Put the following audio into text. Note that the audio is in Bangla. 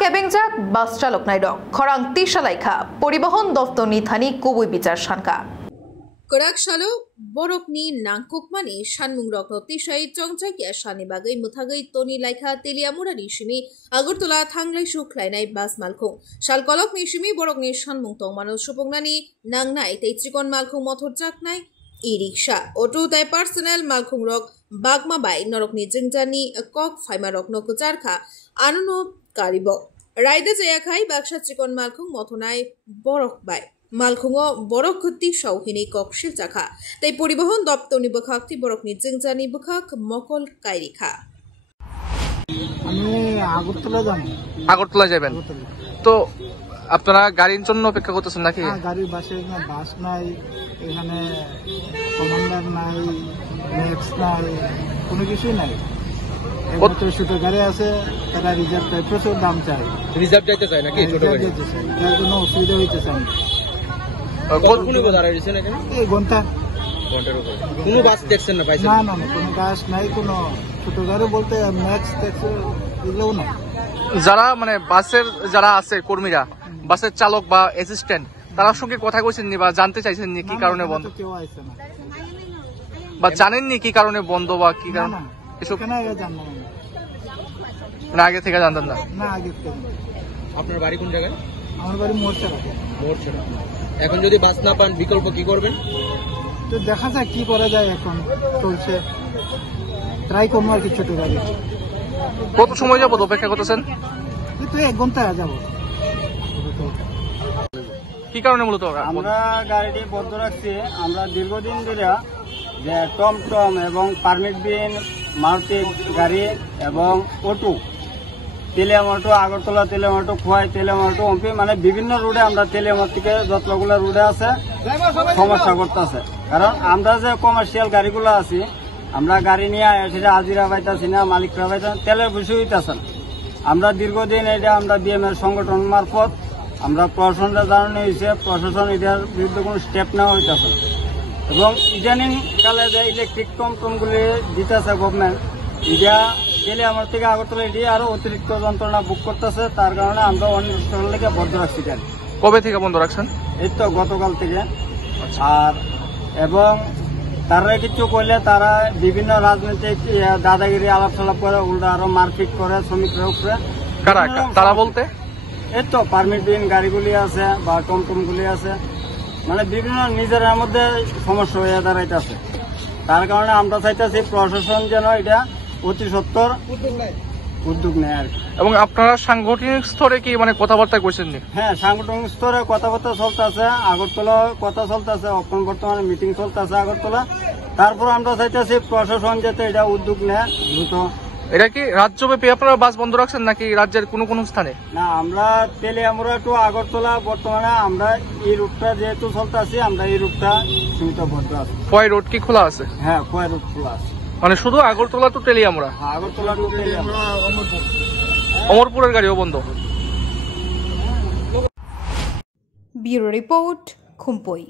কেবেংজাক বাস চালক নাইডক খরাং তিসালাইখা পরিবহন দপ্তর নিথানি কবুই বিচার সানকা Korak shalo borokni nangkukmani shanmung rokno tisai chongchakia shani bagai muthagai toni laikha teliamura nishimi Agartala thanglai shuklainai bas malkhung shalkolok nishimi borokni shanmung tongmano supungnani nangnai teitrikon malkhung mothor jaknai e-ricksha auto tai personal malkhung rok bagma bai norokni jingjani kok phaima rokno kujarkha anuno karibo raida jayakhai baksa chikon malkhung mothonai borok bai মালখুঙো বরক ক্ষতি সৌহিনী ককশিল চাখা তাই পরিবহন দপ্তর নিবখাকটি বরক নিজিংজানি বখাক মকল কাইরিখা আমি আগরতলা যাবেন তো আপনারা গাড়ির জন্য অপেক্ষা করতেছেন নাকি? গাড়ি বাস নাই, এখানে কমান্ডার নাই, ম্যাক্স নাই, কোনো কিছুই নাই। ছোট গাড়ি আছে, তারা রিজার্ভ চাই, প্রচুর দাম চাই। রিজার্ভ যাইতে চায় নাকি? ছোট গাড়ি যার জন্য অসুবিধা হইতেছে। কোনো বাস দেখছেন না? না, কোনো বাস নাই, কোনো ছোট গাড়ি বলতে ম্যাক্স ট্যাক্সি এগুলোও না। যারা মানে বাসের যারা আছে কর্মীরা, বাসের চালক বা অ্যাসিস্ট্যান্ট, তার সঙ্গে কথা কইছেন নি বা জানতে চাইছেন নি কি কারণে বন্ধ? কেউ আসছে না বা জানেননি কি কারণে বন্ধ বা কি কারণে? এসব না আগে থেকে জানতেন না? না, আগে থেকে। আপনার বাড়ি কোন জায়গায়? আমার বাড়ি মোরছড়া। এখন যদি বাস না পান বিকল্প কি করবেন? তো দেখা যাক কি করা যায়, এখন চলছে ট্রাই করবো আর কি। ছোট গাড়ি কত সময় যাবো অপেক্ষা করতেছেন? তো 1 ঘন্টা যাবো। কি কারণে মূলত আমরা গাড়িটি বন্ধ রাখছি? আমরা দীর্ঘদিন ধরে যে টমটম এবং পারমিট বিন, মারুতি গাড়ি এবং অটো, তেলিয়ামটো, আগরতলা তেলিয়ামটো, খোয়াই তেলিয়ামটো, অম্পি, মানে বিভিন্ন রুটে আমরা তেলিয়ামর থেকে যতগুলো রুটে আছে সমস্যা করতেছে। কারণ আমরা যে কমার্শিয়াল গাড়িগুলো আছি, আমরা গাড়ি নিয়ে সেটা হাজিরা পাইতেছি না, মালিকরা পাইতেছি, তেলের বেশি হইতেছে না। আমরা দীর্ঘদিন এটা আমরা বিএমএর সংগঠন মারফত আমরা প্রশাসনটা জানানো হয়েছে, প্রশাসন এটার বিরুদ্ধে কোনো স্টেপ নেওয়া হইতেছে না। এবং ইদানিং কালে যে ইলেকট্রিক টমটমগুলি দিতেছে গভর্নমেন্ট, এটা গেলে আমার থেকে আগরতলা এটি আরো অতিরিক্ত যন্ত্রণা বুক করতেছে। তার কারণে আমরা অনির্দিষ্টকাল থেকে বন্ধ রাখছি। কবে থেকে বন্ধ রাখছেন? এই তো গতকাল থেকে। আর এবং তারা কিছু করলে তারা বিভিন্ন রাজনৈতিক দাদাগিরি আলাপ সালাপ করে, উল্টা আরো মারপিট করে শ্রমিকরা উপরে। তারা বলতে এই তো পারমিট বিন গাড়িগুলি আছে বা টমটমগুলি আছে, মানে বিভিন্ন নিজের মধ্যে সমস্যা হয়ে দাঁড়াইতেছে। তার কারণে আমরা চাইতেছি প্রশাসন যেন এটা অতি সত্বর উদ্যোগ নেয় আর কি। এবং আপনারা সাংগঠনিক স্তরে কি মানে কথাবার্তা কইছেন নি? হ্যাঁ, সাংগঠনিক স্তরে কথাবার্তা চলতেছে, আগরতলা কথা চলতেছে, এখন বর্তমানে মিটিং চলতেছে আগরতলা। তারপর আমরা চাইতেছি প্রশাসন যাতে এটা উদ্যোগ নেয় দ্রুত। এটা কি রাজ্যব্যাপী আপনারা বাস বন্ধ রাখছেন নাকি রাজ্যের কোনো কোনো স্থানে? না, আমরা তেলিয়ামুড়া টু আগরতলা বর্তমানে আমরা এই রুটটা যেহেতু চলতেছি, আমরা এই রুটটা সীমিত বন্ধ আছে। খোয়াই রোড কি খোলা আছে? হ্যাঁ, খোয়াই রুট খোলা আছে, মানে শুধু আগরতলা টু তেলিয়ামুড়া? আগরতলা টু তেলিয়ামুড়া। অমরপুরের গাড়িও বন্ধ। Bureau report, খুমপই।